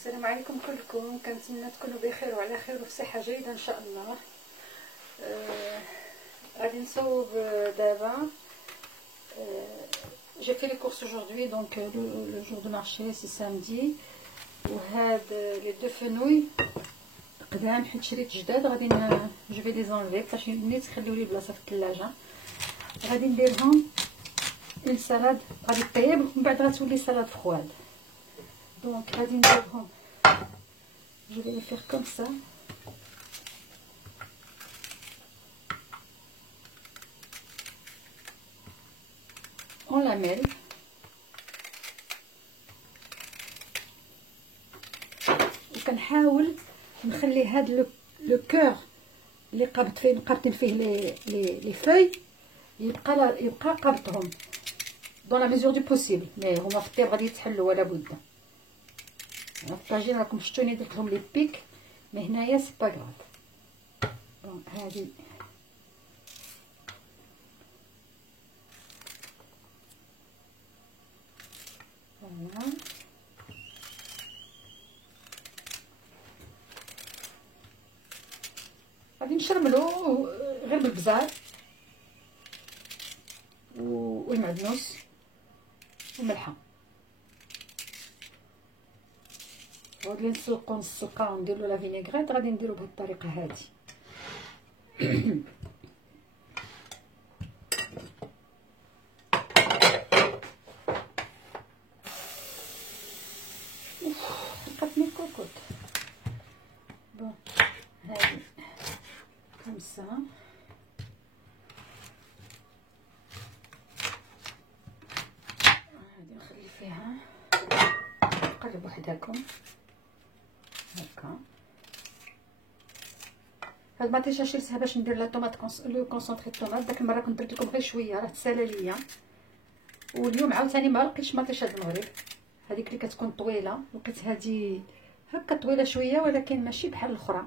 السلام عليكم كلكم، كنتمنى تكونوا بخير وعلى خير وفي صحه جيده ان شاء الله. غادي نصوب دابا. j'ai fait les courses aujourd'hui, donc le jour de marché c'est samedi. وهاد les deux fenouilles قدام حيت شريت جداد، غادي جو في لي زونليف باش نيت تخليو لي بلاصه في الثلاجه. غادي نديرهم اون سالاد، غادي طيب ومن بعد غتولي سالاد فخواد. دونك غادي نديرهم، je vais les faire comme ça. En lamelles. وكنحاول نخلي هاد لو كور اللي قابطين فيه لي فوي يبقى قابطهم دون لا ميزور دو بوسيبل. مي هما في الطيب غادي يتحلوا ولا بد. في الطاجين راكم شفتوني درت لهم لي بيك، مي هنايا سي با غراف. دونك هادي فوالا. غادي نشرملو غير بالبزار والمعدنوس وملحه. هاد اللي نسلقو نص سلقه ونديرلو لا فينيغريت غادي نديرو بهاد الطريقه هادي. لقاتني الكوكوط. بون هادي كمسه. هادي نخلي فيها نقلب وحداكم هكا. هاد المطيشه شريتها باش ندير لا طوماط لو كونسونطري طوماط. داك المره كنت درت لكم غير شويه راه تسالى ليا، واليوم عاوتاني ما لقيتش مطيشه د المغرب هذيك اللي كتكون طويله. لقيت هذه هكا طويله شويه ولكن ماشي بحال الاخرى،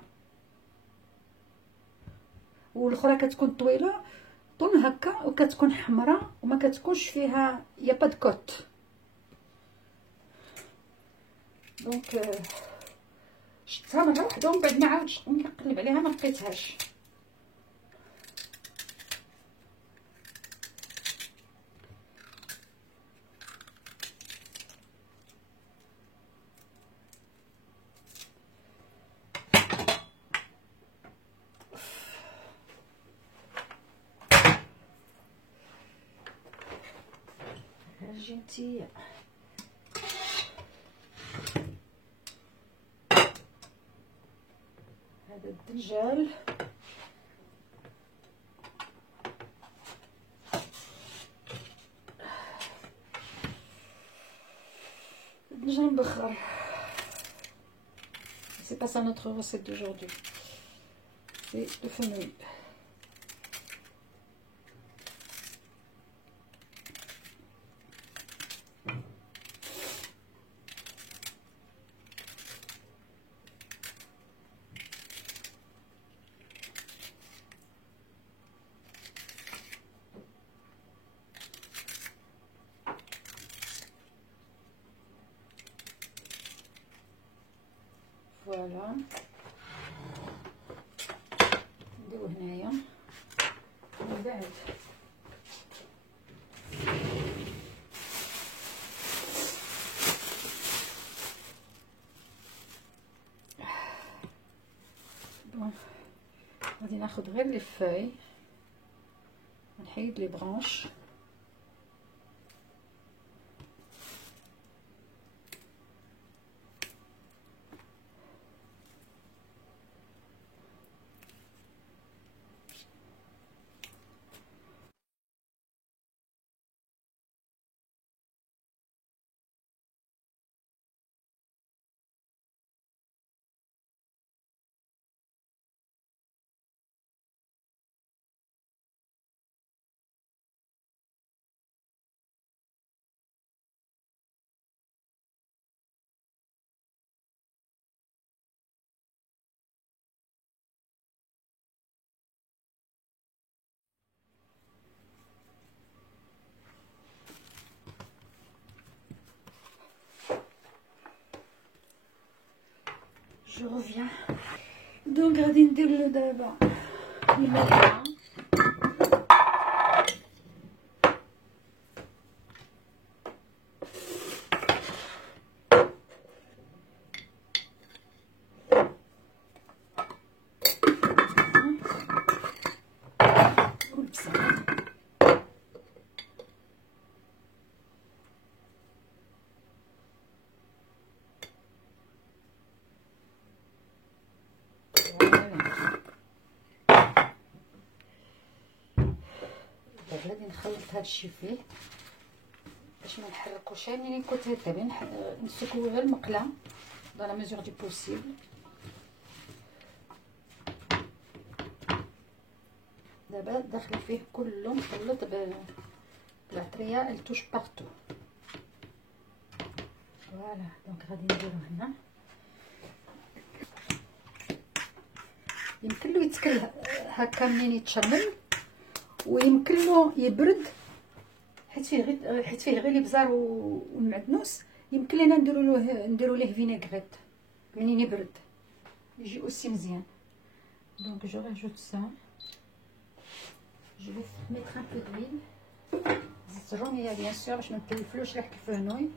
والاخرى كتكون طويله طن هكا وكتكون حمراء وما كتكونش فيها يا با كوت. دونك شفتها مره وحده ومن بعد ما عاودش نقلب عليها ما لقيتهاش. جنتي هذا الدجاج مبخر. C'est pas ça notre recette d'aujourd'hui. C'est le fenouil. فوالا نديرو هنايا من بعد غادي ناخد غير لي فاي نحيد لي برانش. جو ريفيان. دونك غادي ندير دابا الملحه. غادي نخلط هادشي فيه باش ما نحرقوش. منين كنت هكا نمسكو غير المقله dans la mesure du possible. دابا داخل فيه كله مخلط بالعطريه التوش بارتو. فوالا دونك غادي نديرو هنا. يمكن له يتكل هكا منين يتشرمل، ويمكن له يبرد حيت فيه غير الابزار والمعدنوس. يمكن لنا نديرو ليه فينيغريت منين يبرد يجي اوسي مزيان. دونك جو راجوت سا. جو vais mettre un peu d'huile. زيت الروميه بيان سور باش ما نكلفلوش ريحه الفرنوي.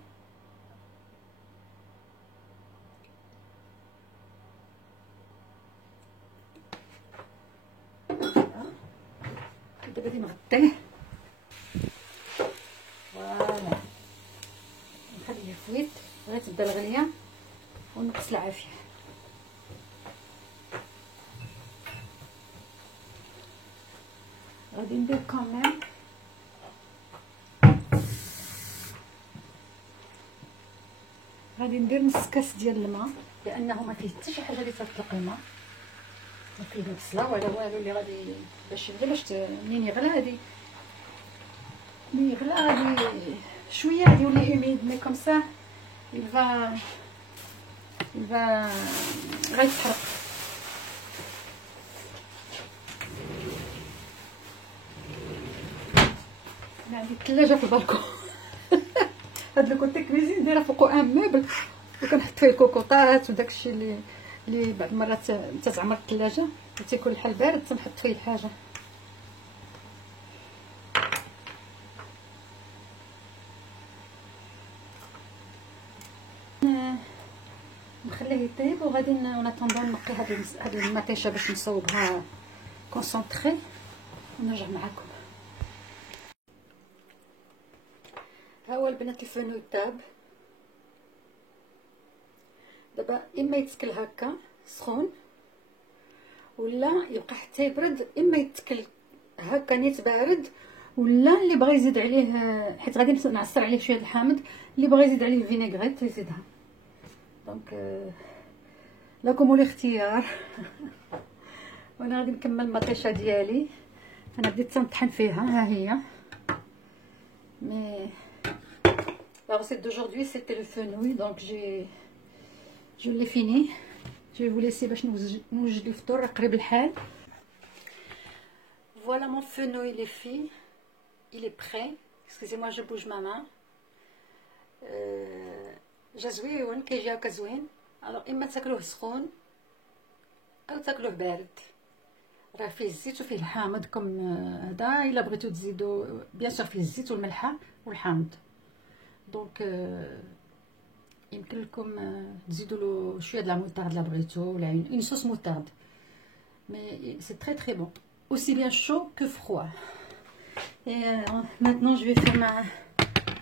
دابا غادي نغطيه. فوالا نخليه فويت غير تبدا الغليه ونقص العافيه. غادي ندير كامل غادي ندير نص كاس ديال الماء، لانه ما فيه حتى شي حاجه اللي تطلق الماء، ما فيه لا بصله ولا والو اللي غادي باش يبدا. باش منين يغلى غادي شويه غادي يولي هوميد، مي كوم سا il va غيتحرق. انا عندي الثلاجه في البالكون. هاد الكوتي كويزين دايره فوقو ان موبل وكنحط فيه الكوكوطات وداكشي اللي بعض المرات تتعمر الثلاجه وتيكون الحل بارد تنحط فيه الحاجه. نخليه يطيب وغادي نطندون نقي هاد المطيشه باش نصوبها كونسونطري ونرجع معكم. ها هو البنات الفرنوي طاب. دابا اما يتكل هكا سخون ولا يبقى حتى يبرد، اما يتكل هكا نيت بارد، ولا اللي بغى يزيد عليه حيت غادي نعصر عليه شويه الحامض، اللي بغى يزيد عليه الفينيغريت يزيدها. دونك لكم الاختيار. وانا غادي نكمل المطيشه ديالي. انا بديت تنطحن فيها، ها هي. مي la recette d'aujourd'hui c'était le fenouil, donc je l'ai fini. Je vais vous laisser باش نوجد الفطور قريب الحال. Voilà mon fenouil les filles, il est prêt. Excusez-moi, je bouge ma main. جا زويون كيجي هكا زوين. الوغ اما تاكلوه سخون او تاكلوه بارد، راه فيه الزيت وفيه الحامض. كم هذا الا بغيتو تزيدوا بيان سور فيه الزيت والملحه والحامض. دونك يمكن لكم تزيدوا له شويه د لا موطارد لا بغيتو، ولا اون صوص موطارد. مي سي تري تري بون aussi bien chaud que froid. Et maintenant je vais faire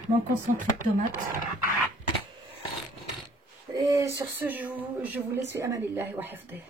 mon concentré de tomate. Et sur ce je vous laisse في امان الله وحفظه.